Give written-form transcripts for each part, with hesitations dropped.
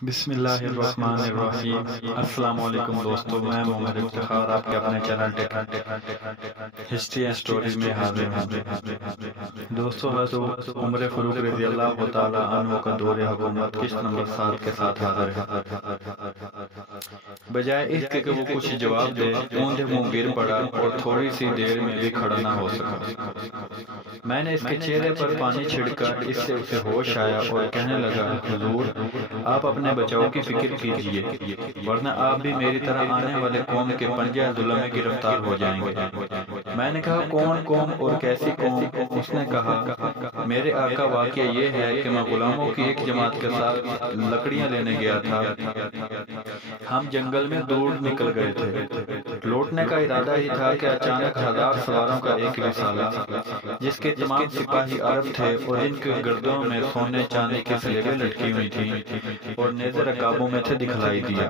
بسم اللہ الرحمن الرحیم۔ السلام علیکم دوستو، میں محمد افتخار آپ کے اپنے چینل ہسٹری اینڈ سٹوریز میں حاضر ہوں۔ دوستو، حضرت عمر فاروق رضی اللہ تعالی عنہ کا دور حکومت قسط نمبر 7 کے ساتھ حاضر ہے۔ بجائے اس کے کہ وہ کچھ جواب دے، اونھے منہ گر پڑا اور تھوڑی سی دیر میں بھی کھڑا نہ ہو سکا۔ میں نے اس کے چہرے پر پانی چھڑکا، اس سے اسے ہوش آیا اور کہنے لگا، حضور آپ اپنے بچاؤ کی فکر کیجئے، ورنہ آپ بھی میری طرح آنے والے قوم کے پنجہ ظلم میں گرفتار ہو جائیں گے۔ میں نے کہا، کون قوم اور کیسی قوم؟ اس نے کہا، میرے آقا، واقعہ یہ ہے کہ میں غلاموں کی ایک جماعت کے ساتھ لکڑیاں لینے گیا تھا۔ ہم جنگل میں دور نکل گئے تھے۔ لوٹنے کا ارادہ ہی تھا کہ اچانک 1000 سواروں کا ایک رسالہ، جس کے تمام سپاہی عرب تھے اور ان کے گردوں میں سونے چاندی کی سلیبیں لٹکی ہوئی تھیں اور نیزے رکابوں میں تھے، دکھلائی دیا۔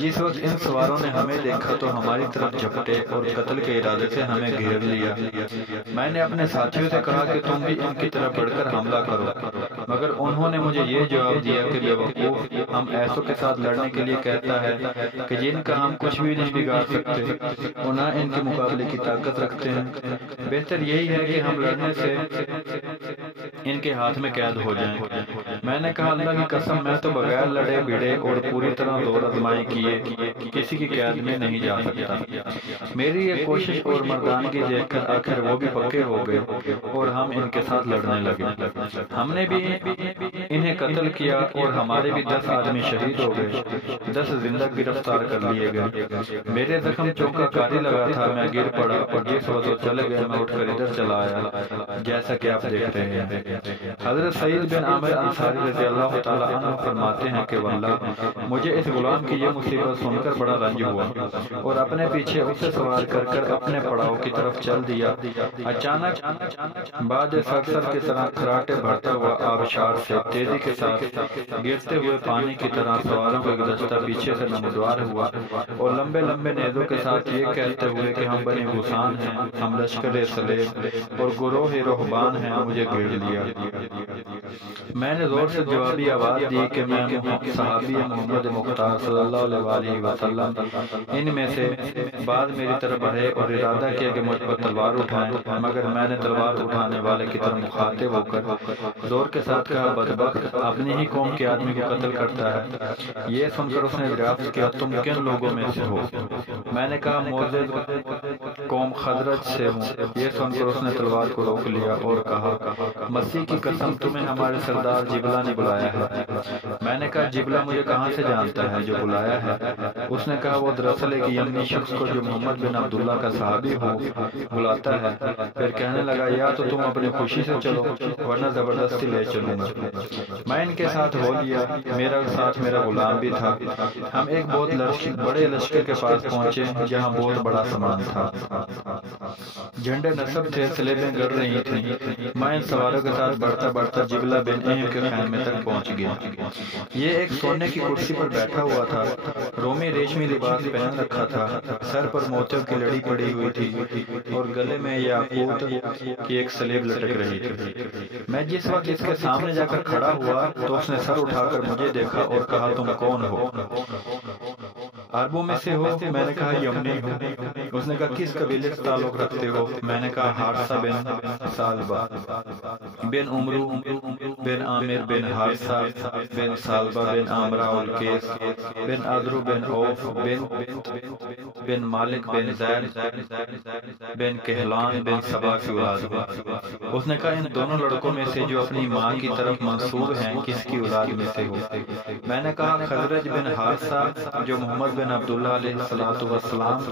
جس وقت ان سواروں نے ہمیں دیکھا تو ہماری طرف جھپٹے اور قتل کے ارادے سے ہمیں گھیر لیا۔ میں نے اپنے ساتھیوں سے کہا کہ تم بھی ان کی طرف بڑھ کر حملہ کرو، مگر انہوں نے مجھے یہ جواب دیا کہ بے وقوف، ہم ایسوں کے ساتھ لڑنے کے لیے کہتا ہے کہ جن کا ہم کچھ بھی نہیں بگاڑ سکتے اور نہ ان کے مقابلے کی طاقت رکھتے ہیں۔ بہتر یہی ہے کہ ہم لڑنے سے ان کے ہاتھ میں قید ہو جائیں۔ میں نے کہا، اللہ کی قسم، میں تو بغیر لڑے بھیڑے اور پوری طرح زور آزمائی کیے کسی کی قید میں نہیں جا سکتا۔ میری یہ کوشش اور مردانگی دیکھ کر آخر وہ بھی پکے ہو گئے اور ہم ان کے ساتھ لڑنے لگے۔ ہم نے بھی انہیں قتل کیا اور ہمارے بھی 10 آدمی شہید ہو گئے، 10 زندہ گرفتار کر لیے گئے۔ میرے زخم چونکا کاری لگا تھا، میں گر پڑا اور جس وقت چلے گئے میں اٹھ کر ادھر چلا آیا، جیسا کہ آپ دیکھ رہے ہیں۔ حضرت سعید بن عامر انصاری رضی اللہ تعالیٰ عنہ فرماتے ہیں کہ واللہ، مجھے اس غلام کی یہ مصیبت سن کر بڑا رنج ہوا اور اپنے پیچھے اسے سوار کر کر اپنے پڑاؤ کی طرف چل دیا۔ اچانک باد سرسر کی طرح کراٹے بھرتا ہوا آبشار سے تیزی کے ساتھ گرتے ہوئے پانی کی طرح سواروں کا ایک دستہ پیچھے سے نمودار ہوا اور لمبے لمبے نیزوں کے ساتھ یہ کہتے ہوئے کہ ہم بنی غسان ہیں، ہم لشکر سلیب اور گروہ رہبان ہیں، مجھے گھیر لیا۔ میں نے زور سے جوابی آواز دی کہ میں صحابی محمد مختار صلی اللہ علیہ وسلم۔ ان میں سے بعد میری طرف بڑھے اور ارادہ کیا کہ مجھ پر تلوار اٹھائیں، مگر میں نے تلوار اٹھانے والے کی طرف مخاطب ہو کر زور کے ساتھ کہا، بدبخت، اپنی ہی قوم کے آدمی کو قتل کرتا ہے۔ یہ سن کر اس نے دریافت کیا، تم کن لوگوں میں سے ہو؟ میں نے کہا، معزز قوم خزرج سے ہوں۔ یہ سن کر اس نے تلوار کو روک لیا اور کہا، مسیح کی قسم، تمہیں ہمارے سردار جبلہ نے بلایا ہے۔ میں نے کہا، جبلہ مجھے کہاں سے جانتا ہے جو بلایا ہے؟ اس نے کہا، وہ دراصل ایک یمنی شخص کو جو محمد بن عبداللہ کا صحابی ہو بلاتا ہے۔ پھر کہنے لگا، یا تو تم اپنی خوشی سے چلو ورنہ زبردستی لے چلوں گا۔ میں ان کے ساتھ ہو لیا، میرا ساتھ میرا غلام بھی تھا۔ ہم ایک بہت بڑے لشکر کے پاس پہنچے جہاں بہت بڑا سامان تھا، جھنڈے نصب تھے، سلیبیں گڑ رہی تھیں۔ میں ان سواروں کے ساتھ بڑھتا بڑھتا جبلہ بن اہم کے خیمے تک پہنچ گیا۔ یہ ایک سونے کی کرسی پر بیٹھا ہوا تھا، رومی ریشمی لباس پہن رکھا تھا، سر پر موتیوں کی لڑی پڑی ہوئی تھی اور گلے میں یاقوت کی ایک سلیب لٹک رہی تھی۔ میں جس وقت اس کے سامنے جا کر کھڑا ہوا تو اس نے سر اٹھا کر مجھے دیکھا اور کہا، تم کون ہو؟ عربوں میں سے ہو؟ میں نے کہا، یمنی ہوں۔ اس نے کہا، کس قبیلے سے تعلق رکھتے ہو؟ میں نے کہا، حارثہ بن سالبہ بن عمرو بن عامر بن حارثہ بن سالبہ بن عامرہ الکیس بن عذرو بن عوف بن مالک بن زید بن کہلان بن سبا کی اولاد ہو۔ اس نے کہا، ان دونوں لڑکوں میں سے جو اپنی ماں کی طرف منسوب ہیں کس کی اولاد میں سے ہو؟ میں نے کہا، خزرج بن حارثہ جو محمد بن عبداللہ علیہ السلام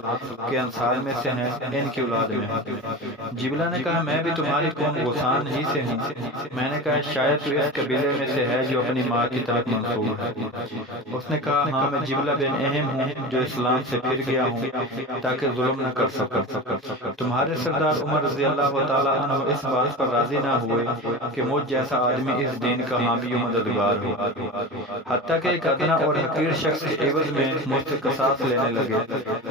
کے انصار میں سے ہیں، ان کی اولاد میں ہوں۔ جبلہ نے کہا، میں بھی تمہاری قوم غسان ہی سے ہوں۔ میں نے کہا، شاید تو اس قبیلے میں سے ہے جو اپنی ماں کی طرف منسوب ہے۔ اس نے کہا، ہاں، میں جبلہ بن اہم ہوں جو اسلام سے پھر گیا ہوں تاکہ ظلم نہ کر سکوں۔ تمہارے سردار عمر رضی اللہ تعالیٰ عنہ اس بات پر راضی نہ ہوئے کہ مجھ جیسا آدمی اس دین کا حامی و مددگار ہو، حتیٰ کہ ایک ادنا اور حقیر شخص کے عوض میں مجھ سے قصاص لینے لگے،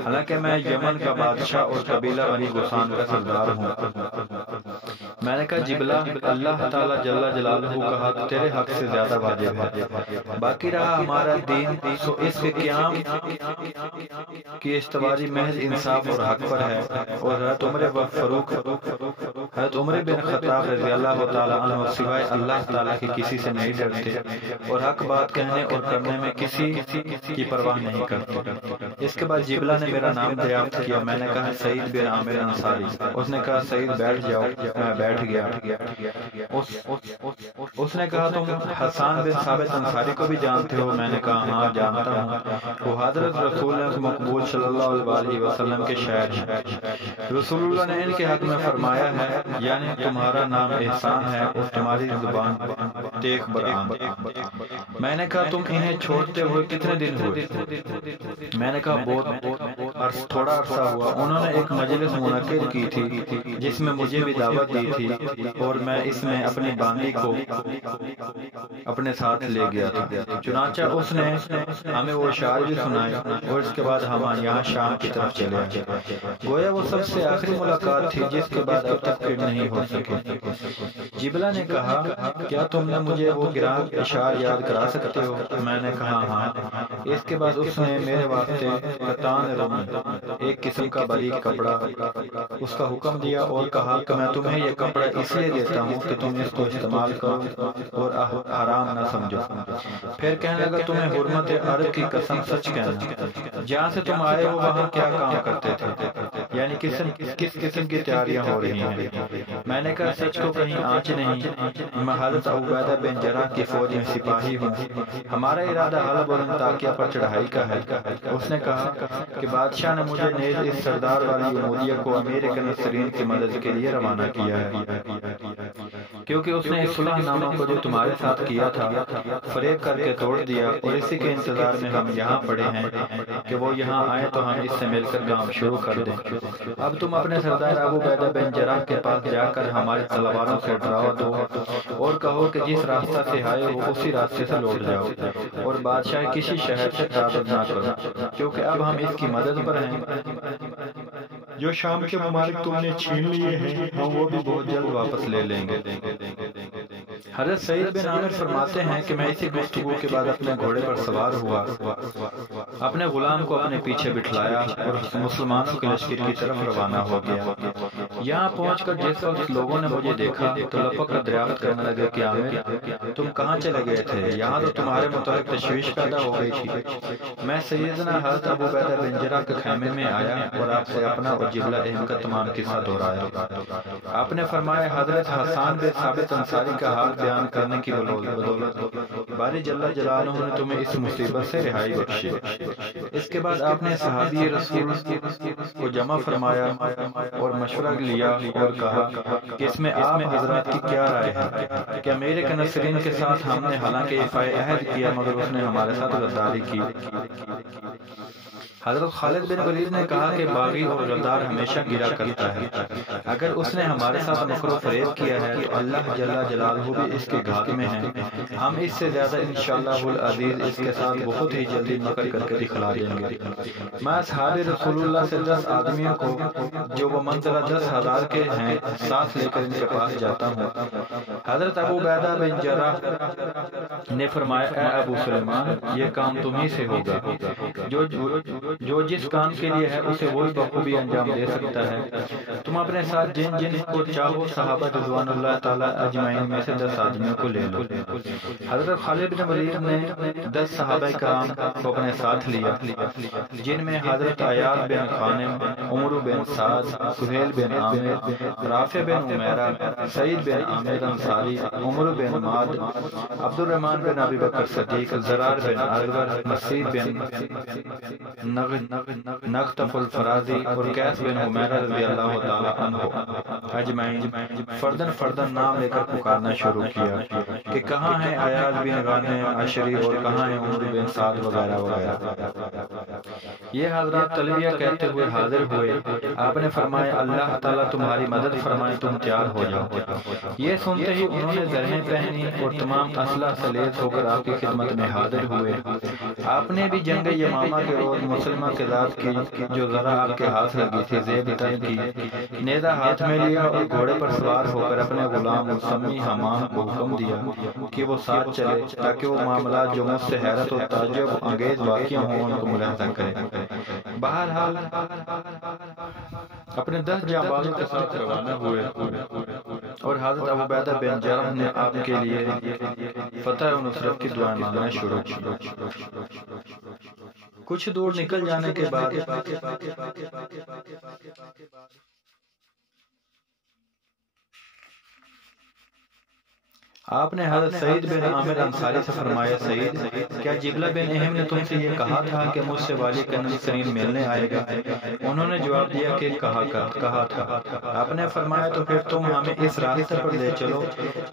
حالانکہ میں یمن کا بادشاہ اور قبیلہ بنی غسان کا سردار ہوں۔ میں نے کہا جبلہ اللہ تعالیٰ جل جلالہ کا حق تیرے حق سے زیادہ واجب ہے، باقی رہا ہمارا دین تو اس کے قیام کی استواری محض انصاف اور حق پر ہے، اور حضرت عمر بن خطاب رضی اللہ تعالیٰ عنہ سوائے اللہ تعالیٰ کی کسی سے نہیں ڈرتے اور حق بات کہنے اور کرنے میں کسی کی پرواہ نہیں کرتے۔ اس کے بعد جبلہ نے میرا نام دریافت کیا، میں نے کہا سعید بن عامر انصاری، اس نے کہا سعید بیٹھ جاؤ، میں بیٹھ گیا۔ اس نے کہا تم حسان بن ثابت انصاری کو بھی جانتے ہو؟ میں نے کہا ہاں جانتا ہوں، وہ حضرت رسول اللہ مقبول صلی اللہ علیہ وسلم کے شاعر ہیں۔ رسول اللہ نے ان کے حق میں فرمایا ہے، یعنی تمہارا نام احسان ہے اور تمہاری زبان دیکھ برآن۔ میں نے کہا تم انہیں چھوڑتے ہوئے کتنے دن ہوئے؟ میں نے کہا بہت تھوڑا عرصہ ہوا۔ انہوں نے ایک مجلس منعقد کی تھی جس میں مجھے بھی دعوت دی تھی، اور میں اس میں اپنی باندی کو اپنے ساتھ لے گیا تھا۔ چنانچہ اس نے ہمیں وہ اشعار بھی سنائے، اور اس کے بعد ہم یہاں شام کی طرف چلے آئے۔ گویا وہ سب سے آخری ملاقات تھی جس کے بعد اب تک پھر نہیں ہو سکے۔ جبلہ نے کہا کیا تم نے مجھے وہ گراں اشعار یاد کرا سکتے ہو؟ میں نے کہا ہاں۔ اس کے بعد اس نے میرے واسطے کتان رمی، ایک قسم کا باریک کپڑا، اس کا حکم دیا اور کہا کہ میں تمہیں یہ کپڑا اس لیے دیتا ہوں کہ تم اس کو استعمال کرو اور حرام نہ سمجھو۔ پھر کہنے لگا تمہیں حرمت عرب کی قسم سچ کہنا، جہاں سے تم آئے ہو وہاں کیا کام کرتے تھے، یعنی کس قسم کی تیاریاں ہو رہی ہیں؟ میں نے کہا سچ کو کہیں آنچ نہیں، میں حضرت عبیدہ بن جراح کی فوج میں سپاہی ہوں، ہمارا ارادہ حلب اور انطاکیہ پر چڑھائی کا ہے۔ اس نے کہا کہ بادشاہ نے مجھے نیز اس سردار والی امودیہ کو امیر کنسرین کی مدد کے لیے روانہ کیا ہے، کیونکہ اس نے اس صلح نامہ کو جو تمہارے ساتھ کیا تھا فریب کر کے توڑ دیا، اور اسی کے انتظار میں ہم یہاں پڑے ہیں کہ وہ یہاں آئے تو ہم اس سے مل کر کام شروع کر دیں۔ اب تم اپنے سردار ابو عبیدہ بن جراح کے پاس جا کر ہمارے تلواروں سے ڈراوا دو اور کہو کہ جس راستہ سے آئے ہو اسی راستے سے لوٹ جاؤ، اور بادشاہ کسی شہر سے تعدد نہ کرو، کیونکہ اب ہم اس کی مدد پر ہیں۔ جو شام کے ممالک تم نے چھین لیے ہیں ہم وہ بھی بہت جلد واپس لے لیں گے۔ حضرت سعید بن عامر فرماتے ہیں کہ میں اسی گفتگو کے بعد اپنے گھوڑے پر سوار ہوا، اپنے غلام کو اپنے پیچھے بٹھلایا اور مسلمانوں کے لشکر کی طرف روانہ ہو گیا۔ یہاں پہنچ کر جس وقت لوگوں نے مجھے دیکھا تو لپک کر دریافت کرنے لگے کہ عامر تم کہاں چلے گئے تھے؟ یہاں تو تمہارے متعلق تشویش پیدا ہو گئی تھی۔ میں سیدنا حضرت ابو عبیدہ بن جراح کے خیمے میں آیا اور آپ سے اپنا اور جبلہ اہم کا تمام قصہ دہرایا۔ آپ نے فرمایا حضرت حسان بن ثابت انصاری کا حال بیان کرنے کی بدولت باری جل جلالہ نے تمہیں اس مصیبت سے رہائی بخشی۔ اس کے بعد آپ نے صحابی رسول کو جمع فرمایا اور مشورہ لیا اور کہا کہ اس میں آپ حضرات کی کیا رائے ہے؟ کہ امیر کنسرین کے ساتھ ہم نے حالانکہ افائے عہد کیا مگر اس نے ہمارے ساتھ غداری کی۔ حضرت خالد بن ولید نے کہا کہ باغی اور غدار ہمیشہ گرا کرتا ہے، اگر اس نے ہمارے ساتھ مکر و فریب کیا ہے تو اللہ جل جلالہ بھی اس کے گھات میں ہے، ہم اس سے زیادہ انشاءاللہ العزیز اس کے ساتھ بہت ہی جلدی مکر کر کے دکھلا دیں گے۔ میں اصحاب رسول اللہ سے 10 آدمیوں کو جو وہ منزلہ 10,000 کے ہیں ساتھ لے کر ان کے پاس جاتا ہوں۔ حضرت ابو عبیدہ بن جراح نے فرمایا اے ابو سلیمان یہ کام تمہیں سے ہوگا، جو جس کام کے لیے ہے اسے وہی بخوبی انجام دے سکتا ہے۔ تم اپنے ساتھ جن جن کو چاہو صحابہ رضوان اللہ تعالی اجمعین میں سے 10 آدمیوں کو لے لو۔ حضرت خالد بن ولید نے 10 صحابہ کرام کو اپنے ساتھ لیا، جن میں حضرت عیاض بن خانم، عمر بن سعد، سہیل بن عامر، رافع بن عمیرہ، سعید بن عامر انصاری، عمر بن ماد، عبد الرحمن بن ابی بکر صدیق، زرار بن عذور، مسیح بن نغتف الفرازی اور قیس بن عمیرہ رضی اللہ تعالی عنہ اجمعین فردن نام لے کر پکارنا شروع کیا کہ کہاں ہیں عیاض بن غانم عشری اور کہاں ہیں عمر بن سعد وغیرہ وغیرہ۔ یہ حضرات تلبیہ کہتے ہوئے حاضر ہوئے۔ آپ نے فرمایا اللہ تعالیٰ تمہاری مدد فرمائے، تم تیار ہو جاؤ۔ یہ سنتے ہی انہوں نے زرہیں پہنی اور تمام اسلحہ سے بریز ہو کر آپ کی خدمت میں حاضر ہوئے۔ آپ نے بھی جنگ یمامہ کے روز مسلمہ کے ذات کی جو ذرا آپ کے ہاتھ لگی تھی زیب تن کی نیزہ ہاتھ میں لیا اور گھوڑے پر سوار ہو کر اپنے غلام مسمی حمام کو حکم دیا کہ وہ ساتھ چلے تاکہ وہ معاملات جو مجھ سے حیرت و تعجب انگیز واقع ہوں ان کو ملاحظہ کرے۔ بہرحال اپنے 10 جانبازوں کے ساتھ روانہ ہوئے اور حضرت ابو عبیدہ بن جرح نے آپ کے لیے فتح و نصرت کی دعائیں مانگنا شروع کی۔ کچھ دور نکل جانے کے بعد آپ نے حضرت سعید بن عامر انصاری سے فرمایا، سعید کیا جبلہ بن اہم نے تم سے یہ کہا تھا کہ مجھ سے والی کنعان ملنے آئے گا؟ انہوں نے جواب دیا کہ کہا تھا۔ آپ نے فرمایا تو پھر تم ہمیں اس راستے پر لے چلو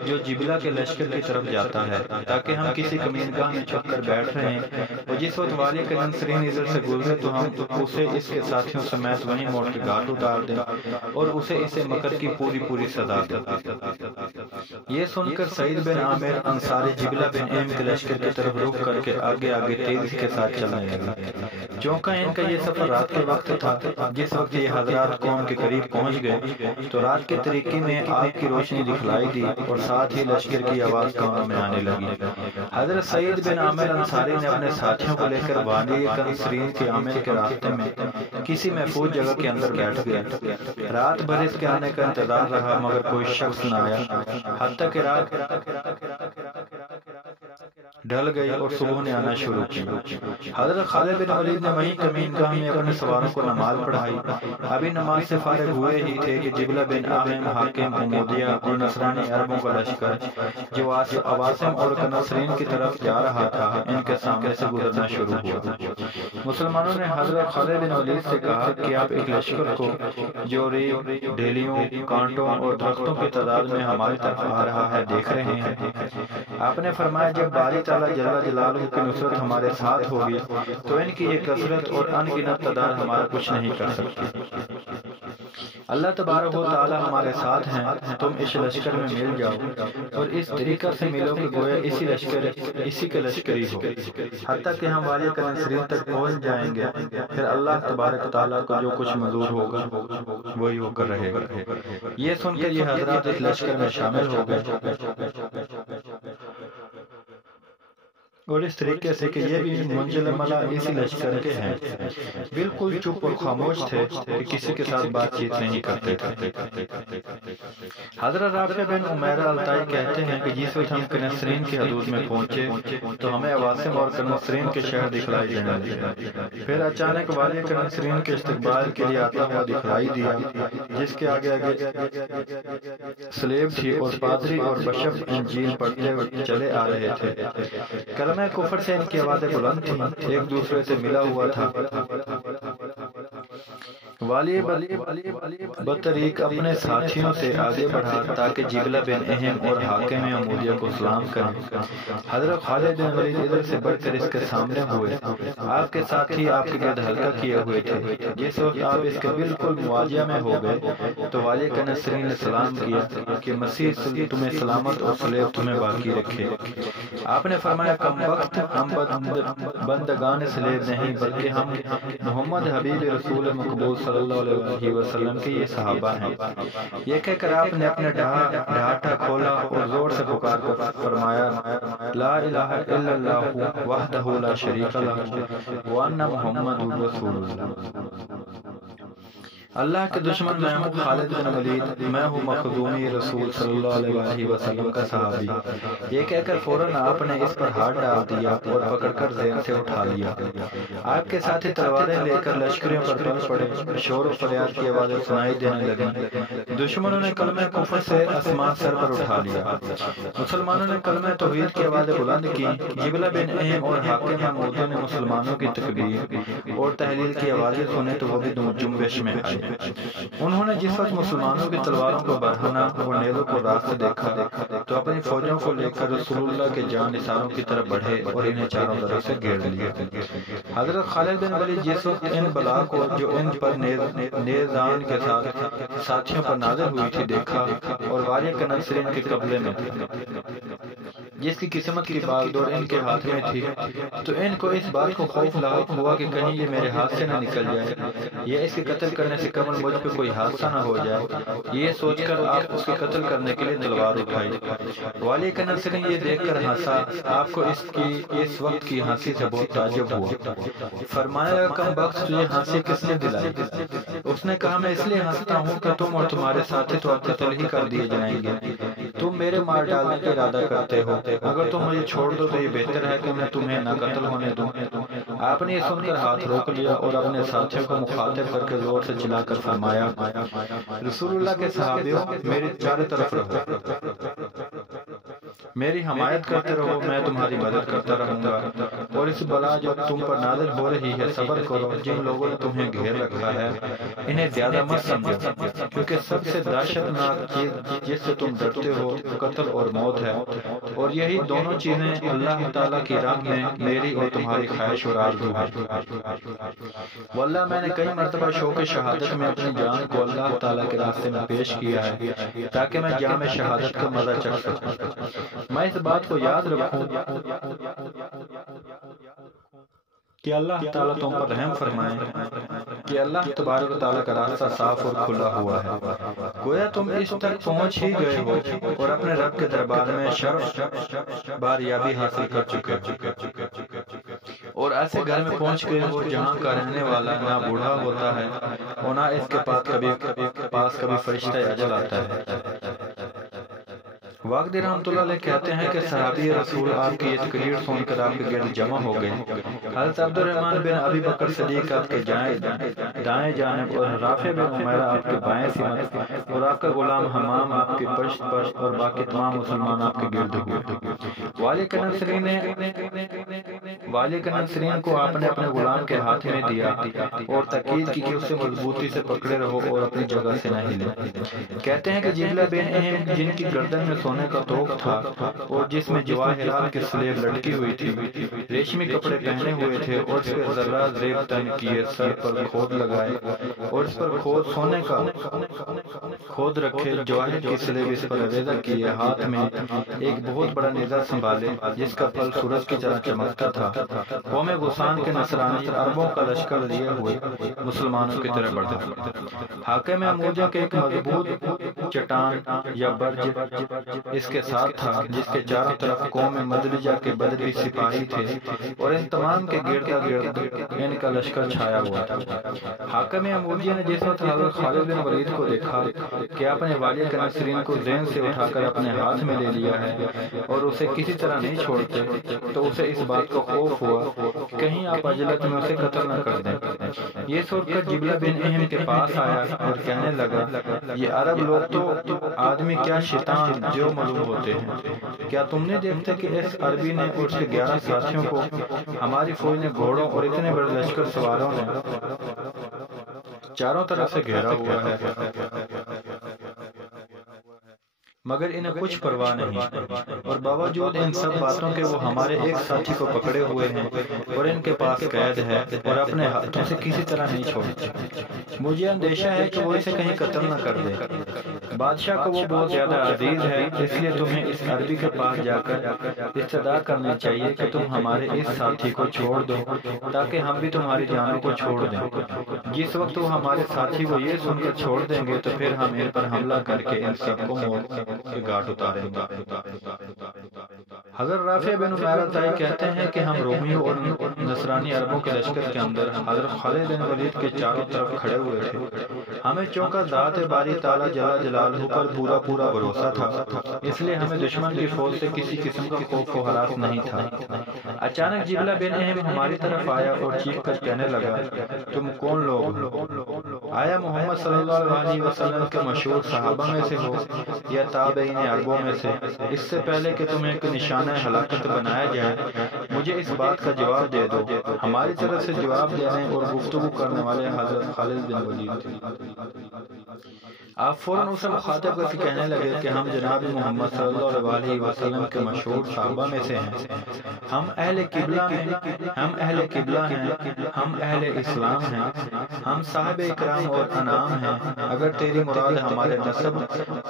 جو جبلہ کے لشکر کی طرف جاتا ہے تاکہ ہم کسی کمین گاہ میں چھپ کر بیٹھ رہیں اور جس وقت والی کنعان ادھر سے گزرے تو ہم اسے اس کے ساتھیوں سمیت وہیں موڑ کے گھاٹ اتار دیں اور اسے مکر کی پوری سزا دیں۔ یہ سن کر سعید بن عامر انصاری جبلہ بن اہم کے لشکر کی طرف رخ کر کے آگے تیزی کے ساتھ چلنے لگے۔ چونکہ ان کا یہ سفر رات کے وقت تھا، جس وقت یہ حضرات قوم کے قریب پہنچ گئے تو رات کے طریقے میں آگ کی روشنی دکھلائی دی اور ساتھ ہی لشکر کی آواز کانوں میں آنے لگی۔ حضرت سعید بن عامر انصاری نے اپنے ساتھیوں کو لے کر وادی کنعان کے عامر کے راستے میں کسی محفوظ جگہ کے اندر بیٹھ گئے۔ رات بھر اس کے آنے کا انتظار رہا مگر کوئی شخص نہ آیا، حتیٰ کہ رات ڈھل گئی اور صبح نے آنا شروع کی۔ حضرت خالد بن ولید نے وہیں کمین گاہ میں اپنے سواروں کو نماز پڑھائی۔ ابھی نماز سے فارغ ہوئے ہی تھے کہ جبلہ بن اہم حاکم عمودیہ اور نصرانی عربوں کا لشکر جو عواصم اور کنعان کی طرف جا رہا تھا ان کے سامنے سے گزرنا شروع ہوا۔ مسلمانوں نے حضرت خالد بن ولید سے کہا کہ آپ ایک لشکر کو جو ریگ، ڈھیلیوں، کانٹوں اور درختوں کی تعداد میں ہماری طرف آ رہا ہے دیکھ رہے ہیں؟ آپ نے فرمایا جب باری تعالیٰ جل جلالہ کی نصرت ہمارے ساتھ ہوگی تو ان کی یہ کثرت اور ان گنت تعداد ہمارا کچھ نہیں کر سکتی۔ اللہ تبارک و تعالی ہمارے ساتھ ہیں، تم اس لشکر میں مل جاؤ اور اس طریقہ سے ملو کہ گویا اسی کے لشکری ہو، حتیٰ کہ ہم والی کنعان تک پہنچ جائیں گے، پھر اللہ تبارک و تعالی کو جو کچھ منظور ہوگا وہی ہو کر رہے گا۔ یہ سن کر یہ حضرات اس لشکر میں شامل ہو گئے اور اس طریقے سے کہ یہ بھی منزل ملا اسی لشکر کے ہیں، بالکل چپ اور خاموش تھے کہ کسی کے ساتھ بات چیت نہیں کرتے تھے۔ حضرت رافع بن عمیرہ الطائی کہتے ہیں کہ جس وقت ہم کنعان کی حدود میں پہنچے تو ہمیں عواصم اور کنعان کے شہر دکھلائی دینے لگے۔ پھر اچانک والی کنعان کے استقبال کے لیے آتا ہوا دکھلائی دیا جس کے آگے سلیب تھی اور پادری اور بشپ انجیل پڑھتے ہوئے چلے آ رہے تھے۔ کلمہ کفر سے ان کی آوازیں بلند تھیں، ایک دوسرے سے ملا ہوا تھا۔ والی بطریق اپنے ساتھیوں سے آگے بڑھا تاکہ جبلہ بن اہم اور حاکم عمودیہ کو سلام کریں۔ حضرت خالد بن ولید ادھر سے بڑھ کر اس کے سامنے ہوئے، آپ کے ساتھی آپ کے گرد حلقہ کیے ہوئے تھے۔ جس وقت آپ اس کے بالکل مواجہ میں ہو گئے تو والی کنعان نے سلام کیا کہ مسیح تمہیں سلامت اور سلیب تمہیں باقی رکھے۔ آپ نے فرمایا کم وقت ہم بندگان سلیب نہیں بلکہ ہم محمد حبیب رسول مقبول صلی اللہ علیہ وسلم کے یہ صحابہ ہیں۔ یہ کہہ کر آپ نے اپنے ڈھاٹا کھولا اور زور سے پکار کر فرمایا لا الہ الا اللہ وحدہ لا شریک لہ وان محمد رسول اللہ۔ اللہ کے دشمن میں ہوں خالد بن ولید، میں ہوں مخدومی رسول صلی اللہ علیہ وسلم کا صحابی۔ یہ کہہ کر فوراً آپ نے اس پر ہاتھ ڈال دیا اور پکڑ کر زین سے اٹھا لیا۔ آپ کے ساتھی تلواریں لے کر لشکریوں پر بل پڑے، شور و فریاد کی آوازیں سنائی دینے لگیں۔ دشمنوں نے کلمہ کفر سے آسمان سر پر اٹھا لیا، مسلمانوں نے کلمہ توحید کی آوازیں بلند کی۔ جبلہ بن اہم اور حاکم عمودیہ نے مسلمانوں کی تکبیر اور تحلیل کی آوازیں سنے تو وہ بھی جنبش میں آئے۔ انہوں نے جس وقت مسلمانوں کی تلواروں کو برہنہ اور نیزوں کو راست دیکھا تو اپنی فوجوں کو لے کر رسول اللہ کے جان نثاروں کی طرف بڑھے اور انہیں چاروں طرف سے گھیر لیا۔ حضرت خالد بن ولید جس وقت ان بلا کو جو ان پر نیزان کے ساتھ ساتھیوں پر نازل ہوئی تھی دیکھا اور والی کنعان کے قبضے میں تھے۔ جس کی قسمت کی باغ دور ان کے ہاتھ میں تھی، تو ان کو اس بات کو خوف لاحق ہوا کہ کہیں یہ میرے ہاتھ سے نہ نکل جائے یا اس کے قتل کرنے سے قبل مجھ پہ کوئی حادثہ نہ ہو جائے۔ یہ سوچ کر آپ اس کے قتل کرنے کے لیے تلوار اٹھائی۔ والی کا نصرین یہ دیکھ کر ہنسا۔ آپ کو اس وقت کی ہنسی سے بہت تعجب ہوا۔ فرمایا کم بخت تجھے ہنسی کس نے دلائی؟ اس نے کہا میں اس لیے ہنستا ہوں کہ تم اور تمہارے ساتھی تو اب قتل ہی کر دیے جائیں گے۔ تم میرے مار ڈالنے کا ارادہ کرتے ہو، اگر تم مجھے چھوڑ دو تو یہ بہتر ہے کہ میں تمہیں نہ قتل ہونے دوں۔ آپ نے یہ سن کر ہاتھ روک لیا اور اپنے ساتھیوں کو مخاطب کر کے زور سے چلا کر فرمایا رسول اللہ کے صحابیوں میری چاروں طرف رہو، میری حمایت کرتے رہو، میں تمہاری مدد کرتا رہوں گا، اور اس بلا جو تم پر نازل ہو رہی ہے صبر کرو۔ جن لوگوں نے تمہیں گھیر رکھا ہے انہیں زیادہ مت سمجھو، کیونکہ سب سے دہشتناک چیز جس سے تم ڈرتے ہو قتل اور موت ہے، اور یہی دونوں چیزیں اللہ تعالیٰ کی راہ میں میری اور تمہاری خواہش اور آرزو ہے۔ واللہ میں نے کئی مرتبہ شوق شہادت میں اپنی جان کو اللہ تعالیٰ کے راستے میں پیش کیا ہے تاکہ میں جام شہادت کا مزہ چکھ سکوں۔ میں اس بات کو یاد رکھوں کہ اللہ تعالیٰ تم پر رحم فرمائے، کہ اللہ تبارک و تعالیٰ کا راستہ صاف اور کھلا ہوا ہے۔ گویا تم اس تک پہنچ ہی گئے ہو اور اپنے رب کے دربار میں شرف باریابی حاصل کر چکے اور ایسے گھر میں پہنچ گئے ہو جہاں کا رہنے والا نہ بوڑھا ہوتا ہے اور نہ اس کے پاس کبھی فرشتہ اجل آتا ہے۔ واقدی رحمۃ اللہ علیہ کہتے ہیں کہ صحابی رسول آپ کی یہ تقریر سن کر آپ کے گرد جمع ہو گئے۔ حضرت عبد الرحمن بن ابی بکر صدیق آپ کے دائیں جانب اور رافع بن عمیرہ آپ کے بائیں سمت اور آپ کا غلام حمام آپ کی پشت پر اور باقی تمام مسلمان آپ کے گرد ہوئے۔ والی کے نصرین کو آپ نے اپنے غلام کے ہاتھ میں دیا اور تاکید کی کہ اسے مضبوطی سے پکڑے رہو اور اپنی جگہ سے نہ ہلے۔ کہتے ہیں کہ جبلہ بن اہم جن کی گردن میں سونے کا توق تھا اور جس میں جواہرات کی سلیب لٹکی ہوئی تھی، ریشمی کپڑے پہنے ہوئے تھے اور اس پہ ذرات زیب تن کیے، سر پر کھود لگائے اور اس پر کھود سونے کا کھود رکھے، جواہر کی سلیب اس پر علیحدہ کیے، ہاتھ میں ایک بہت بڑا نیزہ سنبھالے جس کا پھل سورج کی طرح چمکتا تھا۔ قوم غسان کے نصرانی عربوں کا لشکر لیے ہوئے مسلمانوں کی طرف بڑھتے۔ حاکم اموجہ کے ایک مضبوط چٹان یا برج اس کے ساتھ تھا جس کے چاروں طرف قوم مدلجہ کے بدری سپاہی تھے اور ان تمام کے گرد ان کا لشکر چھایا ہوا تھا۔ حاکم اموجہ نے جس وقت حضرت خالد بن ولید کو دیکھا کہ آپ نے والی کے نصرین کو ذہن سے اٹھا کر اپنے ہاتھ میں لے لیا ہے اور اسے کسی طرح نہیں چھوڑتے، تو اسے اس بات کا خوف ہوا کہیں آپ عجلت میں اسے قتل نہ کر دیں۔ یہ سوچ کر جبلہ بن اہم کے پاس آیا اور کہنے لگا یہ عرب لوگ تو آدمی کیا شیطان جو معلوم ہوتے ہیں، کیا تم نے دیکھتے کہ اس عربی نے اور اس کے 11 ساتھیوں کو ہماری فوج نے گھوڑوں اور اتنے بڑے لشکر سواروں نے چاروں طرف سے گھیرا ہوا ہے، مگر انہیں کچھ پرواہ نہیں، اور باوجود ان سب باتوں کے وہ ہمارے ایک ساتھی کو پکڑے ہوئے ہیں اور ان کے پاس قید ہے اور اپنے ہاتھوں سے کسی طرح نہیں چھوڑتے۔ مجھے اندیشہ ہے کہ وہ اسے کہیں قتل نہ کر دے۔ بادشاہ کو وہ بہت زیادہ عزیز ہے، اس لیے تمہیں اس عربی کے پاس جا کر استدعا کرنی چاہیے کہ تم ہمارے اس ساتھی کو چھوڑ دو تاکہ ہم بھی تمہاری جانوں کو چھوڑ دیں۔ جس وقت وہ ہمارے ساتھی کو یہ سن کر چھوڑ دیں گے تو پھر ہم ان پر حملہ کر کے ان سب کو موت کے گھاٹ اتاریں گے۔ حضرت رافع بن عمیرہ تائی کہتے ہیں کہ ہم رومیوں اور نصرانی عربوں کے لشکر کے اندر حضرت خالد بن ولید کے چاروں طرف کھڑے ہوئے تھے۔ ہمیں چونکہ ذات باری تعالیٰ جل جلالہ پر پورا بھروسہ تھا، اس لیے ہمیں دشمن کی فوج سے کسی قسم کا خوف و ہراس نہیں تھا۔ اچانک جبلہ بن اہم ہماری طرف آیا اور چیخ کر کہنے لگا تم کون لوگ ہو؟ آیا محمد صلی اللہ علیہ وسلم کے مشہور صحابہ میں سے ہو یا تابعین عربوں میں سے؟ اس سے پہلے کہ تمہیں ایک نشانہ ہلاکت بنایا جائے مجھے اس بات کا جواب دے دو۔ ہماری طرف سے جواب دینے اور گفتگو کرنے والے حضرت خالد بن ولید تھے۔ آپ فوراً اسے مخاطب کر کے کہنے لگے کہ ہم جناب محمد صلی اللہ علیہ وسلم کے مشہور صحابہ میں سے ہیں، ہم اہل قبلہ ہیں، ہم اہل قبلہ ہیں، ہم اہل اسلام ہیں، ہم صاحب اکرام اور انعام ہیں۔ اگر تیری مراد ہمارے نسب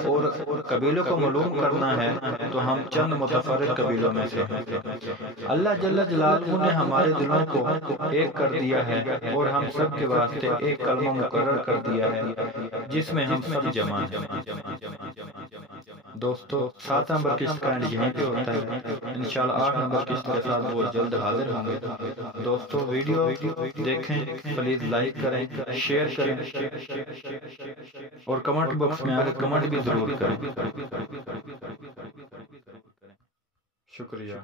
اور قبیلوں کو معلوم کرنا ہے تو ہم چند متفرق قبیلوں میں سے ہیں۔ اللہ جل جلالہ نے ہمارے دلوں کو ایک کر دیا ہے اور ہم سب کے واسطے ایک کلمہ مقرر کر دیا ہے جس میں ہم سب جمع ہیں۔ دوستو 7 نمبر قسط کا اینڈ یہیں پہ ہوتا ہے، انشاءاللہ 8 نمبر قسط کے ساتھ وہ جلد حاضر ہوں گے۔ دوستو ویڈیو دیکھیں، پلیز لائک کریں، شیئر کریں اور کمنٹ باکس میں آگے کمنٹ بھی ضرور کریں۔ شکریہ۔